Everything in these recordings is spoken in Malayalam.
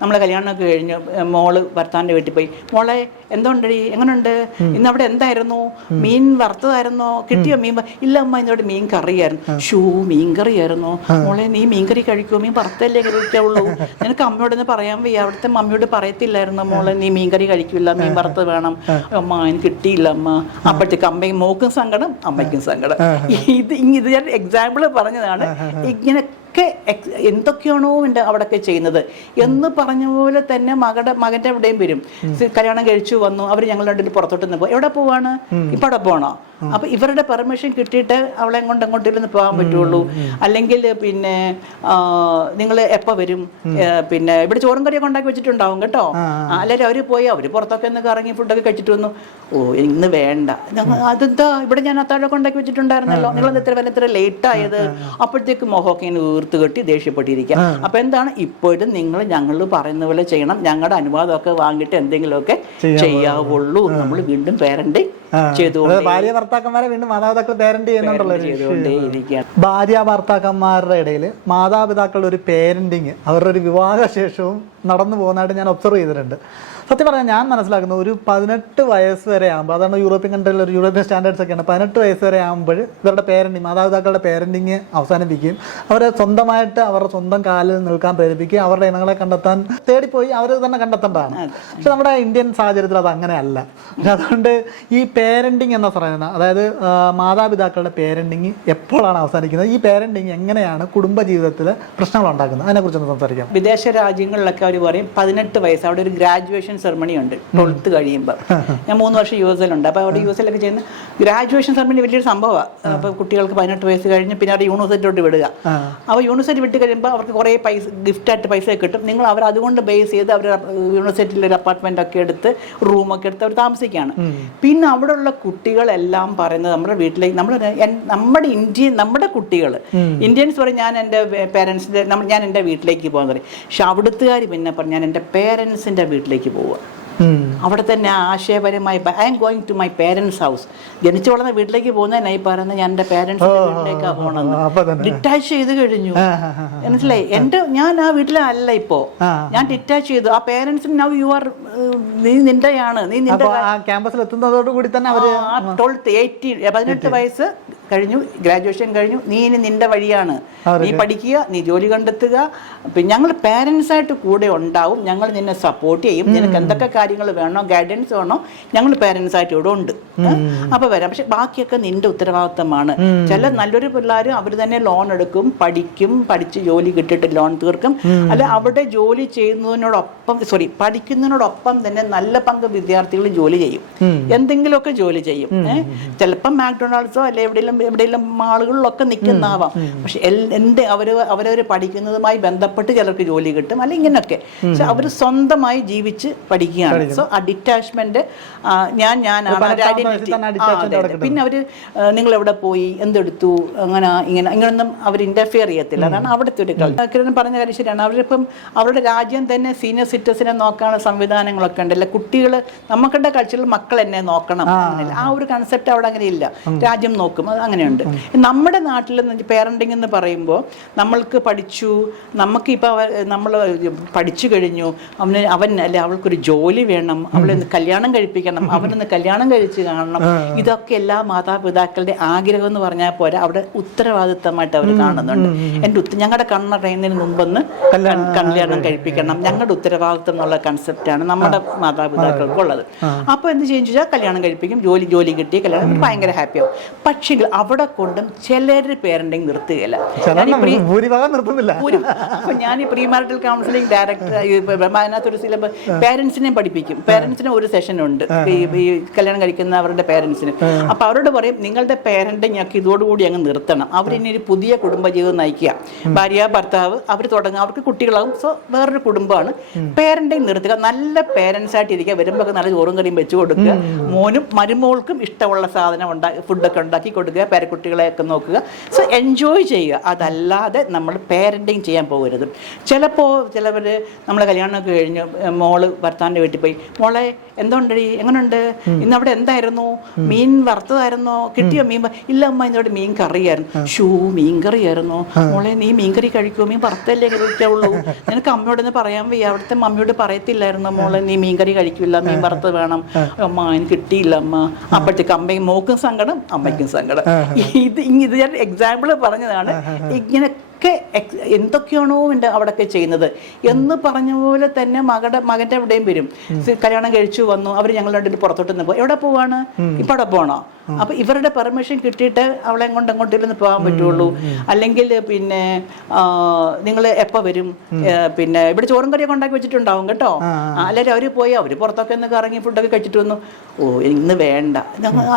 നമ്മളെ കല്യാണമൊക്കെ കഴിഞ്ഞ് മോൾ ഭർത്താവിന്റെ വീട്ടിൽ പോയി. മോളെ എന്തുണ്ടടി എങ്ങനെയുണ്ട് ഇന്ന് അവിടെ എന്തായിരുന്നു? മീൻ വറുത്തതായിരുന്നോ? കിട്ടിയോ മീൻ ഇല്ല അമ്മ ഇന്നോട് മീൻ കറിയായിരുന്നു. ഷൂ മീൻ കറിയായിരുന്നു മോളെ നീ മീൻ കറി കഴിക്കുമോ മീൻ വറുത്തല്ലേ കഴിക്കാവുള്ളൂ. നിനക്ക് അമ്മയോടൊന്ന് പറയാൻ വയ്യ. അവിടുത്തെ മമ്മിയോട് പറയത്തില്ലായിരുന്നു മോളെ നീ മീൻ കറി കഴിക്കില്ല മീൻ വറുത്തത് വേണം. അമ്മ അതിന് കിട്ടിയില്ല അമ്മ. അപ്പോഴത്തേക്ക് അമ്മയും മോക്കും സങ്കടം അമ്മയ്ക്കും സങ്കടം. ഇത് ഇത് ഞാൻ എക്സാമ്പിൾ പറഞ്ഞതാണ്. ഇങ്ങനെയൊക്കെ എക്സ് എന്തൊക്കെയാണോ എന്റെ അവിടെയൊക്കെ ചെയ്യുന്നത് എന്ന് പറഞ്ഞ പോലെ തന്നെ മകടെ മകന്റെ എവിടെയും വരും. കല്യാണം കഴിച്ചു വന്നു അവർ ഞങ്ങളുടെ പുറത്തോട്ട് നിന്ന് പോകും എവിടെ പോവാണ്? ഇപ്പം അവിടെ പോകണോ അപ്പൊ ഇവരുടെ പെർമിഷൻ കിട്ടിയിട്ട് അവളെ കൊണ്ട് എങ്ങോട്ടിരുന്ന് പോകാൻ പറ്റുള്ളൂ. അല്ലെങ്കിൽ പിന്നെ നിങ്ങൾ എപ്പോൾ വരും? പിന്നെ ഇവിടെ ചോറും കറിയൊക്കെ ഉണ്ടാക്കി വെച്ചിട്ടുണ്ടാവും കേട്ടോ. അല്ലെങ്കിൽ അവർ പോയി അവർ പുറത്തൊക്കെ ഒന്ന് കറങ്ങി ഫുഡൊക്കെ കഴിച്ചിട്ട് വന്നു. ഓ ഇന്ന് വേണ്ട. അതെന്താ? ഇവിടെ ഞാൻ അത്താഴൊക്കെ ഉണ്ടാക്കി വെച്ചിട്ടുണ്ടായിരുന്നല്ലോ. നിങ്ങൾ ഇത്ര വരെ ഇത്ര ലേറ്റ് ആയത്? അപ്പോഴത്തേക്ക് മൊഹോക്കെ വീർത്ത് കെട്ടി ദേഷ്യപ്പെട്ടിരിക്കുക. അപ്പൊ എന്താണ്? ഇപ്പോഴും നിങ്ങൾ ഞങ്ങൾ പറയുന്ന പോലെ ചെയ്യണം. ഞങ്ങളുടെ അനുവാദമൊക്കെ വാങ്ങിയിട്ട് എന്തെങ്കിലുമൊക്കെ ചെയ്യാവുള്ളൂ. നമ്മൾ വീണ്ടും അതായത് ഭാര്യ ഭർത്താക്കന്മാരെ വീണ്ടും മാതാപിതാക്കൾ പേരന്റ് ചെയ്യുന്നുണ്ടല്ലോ ഭാര്യ ഭർത്താക്കന്മാരുടെ ഇടയിൽ മാതാപിതാക്കളുടെ ഒരു പേരന്റിങ് അവരുടെ ഒരു വിവാഹശേഷവും നടന്നു പോകുന്നതായിട്ട് ഞാൻ ഒബ്സർവ് ചെയ്തിട്ടുണ്ട്. സത്യം പറഞ്ഞാൽ ഞാൻ മനസ്സിലാക്കുന്നത് ഒരു പതിനെട്ട് വയസ്സ് വരെ ആകുമ്പോൾ അതാണ് യൂറോപ്യൻ കൺട്രിയിൽ ഒരു യൂറോപ്യൻ സ്റ്റാൻഡേർഡ്സ് ഒക്കെയാണ്. പതിനെട്ട് വയസ്സ് വരെ ആകുമ്പോൾ ഇവരുടെ പേരന്റിങ് മാതാപിതാക്കളുടെ പേരന്റിങ് അവസാനിപ്പിക്കുകയും അവരെ സ്വന്തമായിട്ട് അവരുടെ സ്വന്തം കാലിൽ നിൽക്കാൻ പ്രേരിപ്പിക്കുകയും അവരുടെ ഇണങ്ങളെ കണ്ടെത്താൻ തേടിപ്പോയി അവർ തന്നെ കണ്ടെത്തേണ്ടതാണ്. പക്ഷെ നമ്മുടെ ഇന്ത്യൻ സാഹചര്യത്തിൽ അത് അങ്ങനെയല്ല. അതുകൊണ്ട് ഈ പേരന്റിങ് എന്ന് പറയുന്നത് അതായത് മാതാപിതാക്കളുടെ പേരന്റിങ് എപ്പോഴാണ് അവസാനിക്കുന്നത്? ഈ പേരന്റിങ് എങ്ങനെയാണ് കുടുംബ ജീവിതത്തിൽ പ്രശ്നങ്ങൾ ഉണ്ടാക്കുന്നത്? അതിനെക്കുറിച്ചൊന്ന് സംസാരിക്കാം. വിദേശ രാജ്യങ്ങളിലൊക്കെ അവർ പറയും പതിനെട്ട് വയസ്സ് അവിടെ ഒരു ഗ്രാജുവേഷൻ സെറമണി ഉണ്ട് ട്വൽത്ത് കഴിയുമ്പോൾ ഞാൻ മൂന്ന് വർഷം യു എസിലുണ്ട് അപ്പോൾ അവിടെ യു എസിലൊക്കെ ചെയ്യുന്ന ഗ്രാജുവേഷൻ സെറമണി വലിയൊരു സംഭവമാണ് അപ്പോൾ കുട്ടികൾക്ക് പതിനെട്ട് വയസ്സ് കഴിഞ്ഞ് പിന്നെ അവർ യൂണിവേഴ്സിറ്റിയോട്ട് വിടുക. അപ്പോൾ യൂണിവേഴ്സിറ്റി വിട്ട് കഴിയുമ്പോൾ അവർക്ക് കുറേ പൈസ ഗിഫ്റ്റായിട്ട് പൈസ കിട്ടും. നിങ്ങൾ അവർ അതുകൊണ്ട് ബേസ് ചെയ്ത് അവർ യൂണിവേഴ്സിറ്റിയിൽ ഒരു അപ്പാർട്ട്മെന്റ് ഒക്കെ എടുത്ത് റൂമൊക്കെ എടുത്ത് അവർ താമസിക്കുകയാണ്. പിന്നെ അവിടെയുള്ള കുട്ടികളെല്ലാം പറയുന്നത് നമ്മുടെ വീട്ടിലേക്ക് നമ്മൾ നമ്മുടെ ഇന്ത്യൻ നമ്മുടെ കുട്ടികൾ. ഇന്ത്യൻസ് പറയും ഞാൻ എന്റെ പേരൻസിന്റെ ഞാൻ എന്റെ വീട്ടിലേക്ക് പോകാൻ പറയും. പക്ഷെ അവിടുത്തുകാർ പിന്നെ പറഞ്ഞു ഞാൻ എന്റെ പേരൻസിന്റെ വീട്ടിലേക്ക് പോവുക. അവിടെ തന്നെ ആശയപരമായി I am going to my parents house ജനിച്ചു വളർന്ന വീട്ടിലേക്ക് പോകുന്നതിനായി പറയുന്നത് ഞാൻ എന്റെ പേരൻസ് വീട്ടിലേക്കാണ് പോകണമെന്ന് ഡിറ്റാച്ച് ചെയ്ത് കഴിഞ്ഞു. മനസ്സിലായി? എന്റെ ഞാൻ ആ വീട്ടിലല്ല ഇപ്പോ. ഞാൻ ഡിറ്റാച്ച് ചെയ്തു. ആ പേരൻസിന് നൗ യു ആർ നീ നിന്റെയാണ് നീ നിന്റെ ക്യാമ്പസിൽ എത്തുന്നതോടുകൂടി തന്നെ പതിനെട്ട് വയസ്സ് കഴിഞ്ഞു ഗ്രാജുവേഷൻ കഴിഞ്ഞു. നീ ഇനി നിന്റെ വഴിയാണ്. നീ പഠിക്കുക നീ ജോലി കണ്ടെത്തുക. പിന്നെ ഞങ്ങൾ പേരൻസ് ആയിട്ട് കൂടെ ഉണ്ടാവും. ഞങ്ങൾ നിന്നെ സപ്പോർട്ട് ചെയ്യും. നിനക്ക് എന്തൊക്കെ കാര്യങ്ങൾ വേണോ ഗൈഡൻസ് വേണോ ഞങ്ങൾ പേരൻസ് ആയിട്ട് ഇവിടെ ഉണ്ട്. അപ്പൊ വരാം. പക്ഷെ ബാക്കിയൊക്കെ നിന്റെ ഉത്തരവാദിത്തമാണ്. ചില നല്ലൊരു പിള്ളേർ അവർ തന്നെ ലോൺ എടുക്കും പഠിക്കും പഠിച്ച് ജോലി കിട്ടിയിട്ട് ലോൺ തീർക്കും. അല്ല അവിടെ ജോലി ചെയ്യുന്നതിനോടൊപ്പം സോറി പഠിക്കുന്നതിനോടൊപ്പം തന്നെ നല്ല പങ്ക് വിദ്യാർത്ഥികൾ ജോലി ചെയ്യും. എന്തെങ്കിലുമൊക്കെ ജോലി ചെയ്യും. ചിലപ്പോൾ ചിലപ്പം മാക്ഡൊണാൾഡ്സോ അല്ലെ എവിടെയെങ്കിലും എവിടെയെങ്കിലും മാളുകളിലൊക്കെ നിൽക്കുന്നാവാം പക്ഷെ എന്റെ അവർ അവരവർ പഠിക്കുന്നതുമായി ബന്ധപ്പെട്ട് ചിലർക്ക് ജോലി കിട്ടും. അല്ലെങ്കിൽ ഇങ്ങനെയൊക്കെ പക്ഷെ അവർ സ്വന്തമായി ജീവിച്ച് പഠിക്കുകയാണ്. സോ ആ ഡിറ്റാച്ച്മെന്റ് ഞാൻ ഞാൻ കിട്ടും. പിന്നെ അവർ നിങ്ങൾ എവിടെ പോയി? എന്തെടുത്തു? അങ്ങനെ ഇങ്ങനെ ഇങ്ങനൊന്നും അവർ ഇന്റർഫിയർ ചെയ്യത്തില്ല. അതാണ് അവിടുത്തെ ഒരു കിരൺ പറഞ്ഞ കാര്യം ശരിയാണ്. അവരിപ്പം അവരുടെ രാജ്യം തന്നെ സീനിയർ സിറ്റിസനെ നോക്കാനുള്ള സംവിധാനങ്ങളൊക്കെ ഉണ്ടല്ലോ കുട്ടികൾ നമുക്കുടെ കൾച്ചറിൽ മക്കൾ എന്നെ നോക്കണം ആ. ഒരു കൺസെപ്റ്റ് അവിടെ അങ്ങനെ ഇല്ല. രാജ്യം നോക്കും. അങ്ങനെയുണ്ട്. നമ്മുടെ നാട്ടിൽ പേരന്റിങ് എന്ന് പറയുമ്പോൾ നമ്മൾക്ക് പഠിച്ചു നമുക്ക് ഇപ്പോൾ നമ്മൾ പഠിച്ചു കഴിഞ്ഞു അവന് അവൻ അല്ലെ അവൾക്കൊരു ജോലി വേണം അവളെ കല്യാണം കഴിപ്പിക്കണം അവനൊന്ന് കല്യാണം കഴിച്ച് കാണണം. ഇതൊക്കെ എല്ലാ മാതാപിതാക്കളുടെ ആഗ്രഹം എന്ന് പറഞ്ഞാൽ പോരാ. അവിടെ ഉത്തരവാദിത്തമായിട്ട് അവർ കാണുന്നുണ്ട്. എന്റെ ഞങ്ങളുടെ കണ്ണടയുന്നതിന് മുമ്പൊന്ന് കല്യാണം കഴിപ്പിക്കണം. ഞങ്ങളുടെ ഉത്തരവാദിത്തം എന്നുള്ള കൺസെപ്റ്റാണ് നമ്മുടെ മാതാപിതാക്കൾക്കുള്ളത്. അപ്പോൾ എന്ത് ചെയ്യും ചോദിച്ചാൽ കല്യാണം കഴിപ്പിക്കും ജോലി ജോലി കിട്ടി കല്യാണം ഭയങ്കര ഹാപ്പിയാവും പക്ഷേ അവിടെ കൊണ്ടും ചിലർ പേരന്റിങ് നിർത്തുകയില്ല ഭൂരിഭാഗം നിർത്തുന്നില്ല. ഞാൻ ഈ പ്രീ മാരിറ്റൽ കൗൺസിലിംഗ് ഡയറക്ടർ അതിനകത്തൊരു സിലബസ് പേരൻസിനെ പഠിപ്പിക്കും. പേരൻസിന് ഒരു സെഷൻ ഉണ്ട് ഈ ഈ കല്യാണം കഴിക്കുന്ന അവരുടെ പേരൻസിന്. അപ്പൊ അവരോട് പറയും നിങ്ങളുടെ പേരന്റിങ് ഒക്കെ ഇതോടുകൂടി അങ്ങ് നിർത്തണം. അവരിനി ഒരു പുതിയ കുടുംബജീവിതം നയിക്കുക. ഭാര്യ ഭർത്താവ് അവർ തുടങ്ങുക. അവർക്ക് കുട്ടികളാകും. സോ വേറൊരു കുടുംബമാണ്. പേരന്റിങ് നിർത്തുക. നല്ല പേരൻസ് ആയിട്ട് ഇരിക്കുക വരുമ്പോൾ നല്ല ചോറും കറിയും വെച്ച് കൊടുക്കുക. മോനും മരുമോൾക്കും ഇഷ്ടമുള്ള സാധനം ഉണ്ടാക്കി ഫുഡൊക്കെ ഉണ്ടാക്കി കൊടുക്കുക. പേരക്കുട്ടികളെയൊക്കെ നോക്കുക. സോ എൻജോയ് ചെയ്യുക. അതല്ലാതെ നമ്മൾ പേരന്റിങ് ചെയ്യാൻ പോകരുത്. ചിലപ്പോൾ ചിലവർ നമ്മൾ കല്യാണമൊക്കെ കഴിഞ്ഞ് മോൾ ഭർത്താവിന്റെ വീട്ടിൽ പോയി മോളെ എന്തുണ്ടടി? എങ്ങനെയുണ്ട് ഇന്ന് അവിടെ എന്തായിരുന്നു? മീൻ വറുത്തതായിരുന്നോ? കിട്ടിയോ മീൻ ഇല്ല അമ്മ ഇന്നോട് മീൻ കറിയായിരുന്നു. ഷൂ മീൻ കറിയായിരുന്നോ? മോളെ നീ മീൻ കറി കഴിക്കുമോ മീൻ വറുത്തല്ലേ കഴിക്കുള്ളൂ നിനക്ക് അമ്മയോടൊന്ന് പറയാൻ വയ്യ. അവിടുത്തെ മമ്മിയോട് പറയത്തില്ലായിരുന്നു? മോളെ നീ മീൻ കറി കഴിക്കില്ല മീൻ വറുത്ത് വേണം. അമ്മ അതിന് കിട്ടിയില്ല അമ്മ. അപ്പോഴത്തേക്ക് അമ്മയും മോക്കും സങ്കടം അമ്മയ്ക്കും സങ്കടം. ഇത് ഇത് ഞാൻ എക്സാമ്പിൾ പറഞ്ഞതാണ്. ഇങ്ങനെയൊക്കെ ex- എന്തൊക്കെയാണോ എന്റെ അവിടെയൊക്കെ ചെയ്യുന്നത്. എന്ന് പറഞ്ഞ പോലെ തന്നെ മകടെ മകന്റെ എവിടെയും വരും. കല്യാണം കഴിച്ചു വന്നു അവർ ഞങ്ങൾ രണ്ടിനും പുറത്തോട്ട് നിന്ന് പോകും എവിടെ പോവാണ്? ഇപ്പം അവിടെ പോകണോ അപ്പൊ ഇവരുടെ പെർമിഷൻ കിട്ടിയിട്ട് അവളെ കൊണ്ട് അങ്ങോട്ടിരുന്ന് പോകാൻ പറ്റുള്ളൂ. അല്ലെങ്കിൽ പിന്നെ നിങ്ങൾ എപ്പോ വരും? പിന്നെ ഇവിടെ ചോറും കറിയൊക്കെ ഉണ്ടാക്കി വെച്ചിട്ടുണ്ടാവും കേട്ടോ. അല്ലെങ്കിൽ അവർ പോയി അവർ പുറത്തൊക്കെ ഒന്ന് കറങ്ങി ഫുഡൊക്കെ കഴിച്ചിട്ട് വന്നു. ഓ ഇന്ന് വേണ്ട.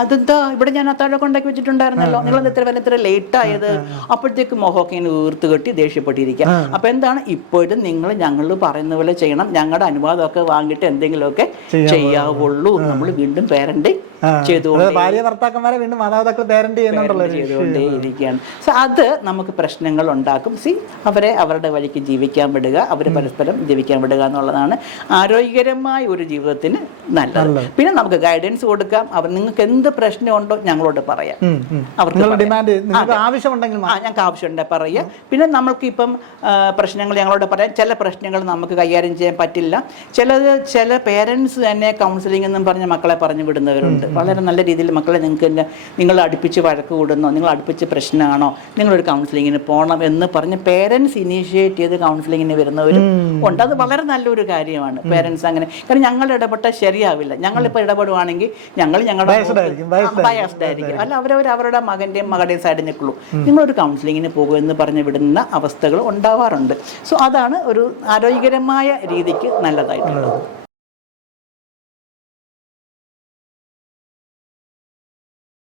അതെന്താ? ഇവിടെ ഞാൻ അത്താഴൊക്കെ ഉണ്ടാക്കി വെച്ചിട്ടുണ്ടായിരുന്നല്ലോ. നിങ്ങൾ ഇത്ര വരെ ഇത്ര ലേറ്റ് ആയത്? അപ്പോഴത്തേക്ക് മുഖമൊക്കെ ഇങ്ങനെ വീർത്ത് കെട്ടി ദേഷ്യപ്പെട്ടിരിക്കുക. അപ്പൊ എന്താണ്? ഇപ്പോഴും നിങ്ങൾ ഞങ്ങൾ പറയുന്ന പോലെ ചെയ്യണം. ഞങ്ങളുടെ അനുവാദമൊക്കെ വാങ്ങിയിട്ട് എന്തെങ്കിലുമൊക്കെ ചെയ്യാവുള്ളൂ. നമ്മൾ വീണ്ടും പേരന്റ് ഭാര്യ ഭർത്താക്കന്മാരെ വീണ്ടും മാതാപിതാക്കൾ പേരന്റ് ചെയ്യുന്നുണ്ടല്ലോ സോ അത് നമുക്ക് പ്രശ്നങ്ങൾ ഉണ്ടാക്കും. സി അവരെ അവരുടെ വഴിക്ക് ജീവിക്കാൻ വിടുക അവർ പരസ്പരം ജീവിക്കാൻ വിടുക എന്നുള്ളതാണ് ആരോഗ്യകരമായ ഒരു ജീവിതത്തിന് നല്ലത്. പിന്നെ നമുക്ക് ഗൈഡൻസ് കൊടുക്കാം. അവർ നിങ്ങൾക്ക് എന്ത് പ്രശ്നമുണ്ടോ ഞങ്ങളോട് പറയാം. അവർക്ക് ഡിമാൻഡ് ആവശ്യമുണ്ടെങ്കിൽ ആ ഞങ്ങൾക്ക് ആവശ്യമുണ്ട് പറയുക. പിന്നെ നമ്മൾക്ക് ഇപ്പം പ്രശ്നങ്ങൾ ഞങ്ങളോട് പറയാം. ചില പ്രശ്നങ്ങൾ നമുക്ക് കൈകാര്യം ചെയ്യാൻ പറ്റില്ല. ചിലത് ചില പേരൻസ് തന്നെ കൗൺസിലിംഗ് എന്നും പറഞ്ഞ് മക്കളെ പറഞ്ഞു വിടുന്നവരുണ്ട്. വളരെ നല്ല രീതിയിൽ മക്കളെ നിങ്ങൾക്ക് നിങ്ങൾ അടുപ്പിച്ച് വഴക്ക് കൂടുന്നോ നിങ്ങൾ അടുപ്പിച്ച് പ്രശ്നമാണോ നിങ്ങളൊരു കൗൺസിലിങ്ങിന് പോകണം എന്ന് പറഞ്ഞ് പേരൻസ് ഇനീഷ്യേറ്റ് ചെയ്ത് കൗൺസിലിങ്ങിന് വരുന്നവരും ഉണ്ട്. അത് വളരെ നല്ലൊരു കാര്യമാണ് പേരൻസ് അങ്ങനെ. കാരണം ഞങ്ങൾ ഇടപെട്ടാൽ ശരിയാവില്ല. ഞങ്ങളിപ്പോൾ ഇടപെടുവാണെങ്കിൽ ഞങ്ങൾ ഞങ്ങളുടെ ആയിരിക്കും, അല്ല അവരവർ അവരുടെ മകന്റെയും മകളുടെയും സൈഡിൽ നിൽക്കുള്ളൂ. നിങ്ങളൊരു കൗൺസിലിങ്ങിന് പോകും എന്ന് പറഞ്ഞ് വിടുന്ന അവസ്ഥകൾ ഉണ്ടാവാറുണ്ട്. സോ അതാണ് ഒരു ആരോഗ്യകരമായ രീതിക്ക് നല്ലതായിട്ടുള്ളത്